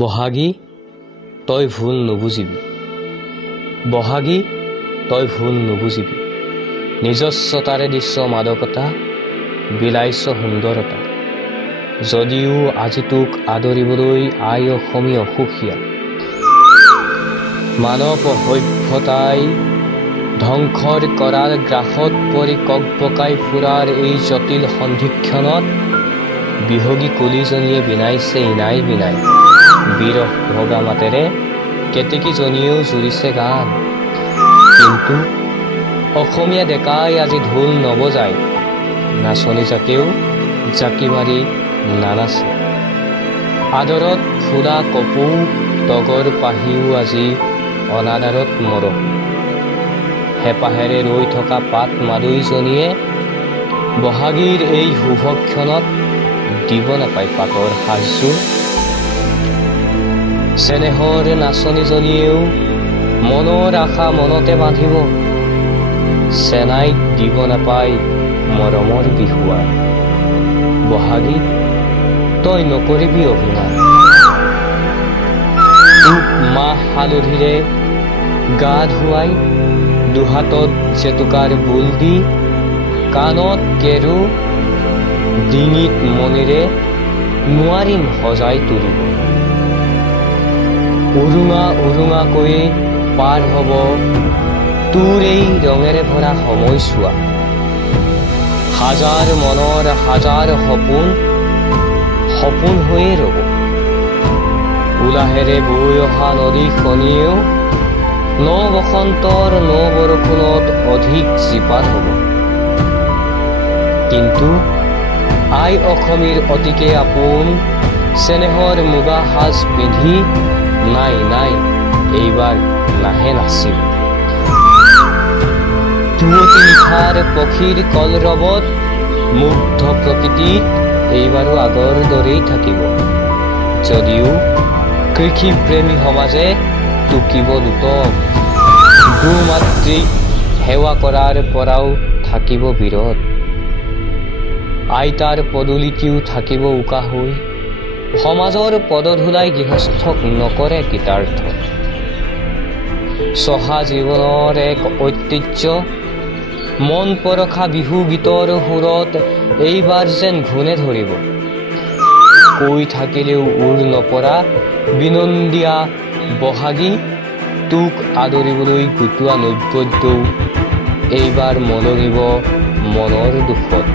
বহাগী তই ভুল নুবুজিবি, বহাগী তই ভুল নুবুজিবি। নিজস্বতাৰে দিছ মাদকতা, বিলাইছ সুন্দৰতা। যদিও আজি তোক আদৰিবলৈ আই অসমী অসুখীয়া। মানৱ সভ্যতাই ধ্বংসৰ কৰাৰ গ্ৰাসত পৰি ককবকাই ফুৰাৰ এই জটিল সন্ধিক্ষণত বিহগী কলিজনীয়ে বিনাইছে ইনাই বিনাই। বিৰহ ভগা মাতেৰে কেতেকীজনীয়েও জুৰিছে গান। কিন্তু অসমীয়া ডেকাই আজি ঢোল নবজায়, নাচনী জাকেও জাকি মাৰি নানাচে। আদৰত ফুলা কপৌ তগৰ পাহিও আজি অনাদাৰত মৰহ। হেঁপাহেৰে ৰৈ থকা পাত মাদৈজনীয়ে বহাগীৰ এই শুভক্ষণত দিব নাপায় পাতৰ সাজযোৰ। চেনেহৰ নাচনীজনীয়েও মনৰ আশা মনতে বান্ধিব, চেনাইত দিব নাপায় মৰমৰ বিহুৱা। বহাগী তই নকৰিবি অভিমান, তোক মাহ হালধিৰে গা ধুৱাই দুহাতত জেতুকাৰ বোল দি, কাণত কেৰু ডিঙিত মণিৰে নোৱাৰিম সজাই তুলিব। উৰুঙা উৰুঙাকৈ পাৰ হ'ব তোৰ এই ৰঙেৰে ভৰা সময়ছোৱা। হাজাৰ মনৰ হাজাৰ সপোন সপোন হৈয়ে ৰ'ব। উলাহেৰে বৈ অহা নদীখনিয়েও ন বসন্তৰ ন বৰষুণত অধিক জীপাল হ'ব। কিন্তু আই অসমীৰ অতিকে আপোন চেনেহৰ মুগা সাজ পিন্ধি নাই নাই এইবাৰ নাহে নাচিব। তুৱতী নিশাৰ পক্ষীৰ কলৰৱত মুগ্ধ প্ৰকৃতি এইবাৰো আগৰ দৰেই থাকিব। যদিও কৃষিপ্ৰেমী সমাজে টুকিব দুটক, গো মাতৃক সেৱা কৰাৰ পৰাও থাকিব বিৰত। আইতাৰ পদূলিটিও থাকিব উকা হৈ, সমাজৰ পদধূলাই গৃহস্থক নকৰে কৃতাৰ্থ। চহা জীৱনৰ এক ঐতিহ্য মন পৰখা বিহু গীতৰ সুৰত এইবাৰ যেন ঘূনে ধৰিব। কৈ থাকিলেও উৰ নপৰা বিনন্দীয়া বহাগী তোক আদৰিবলৈ গোটোৱা নৈবদ্যও এইবাৰ মলঙিব মনৰ দুখত।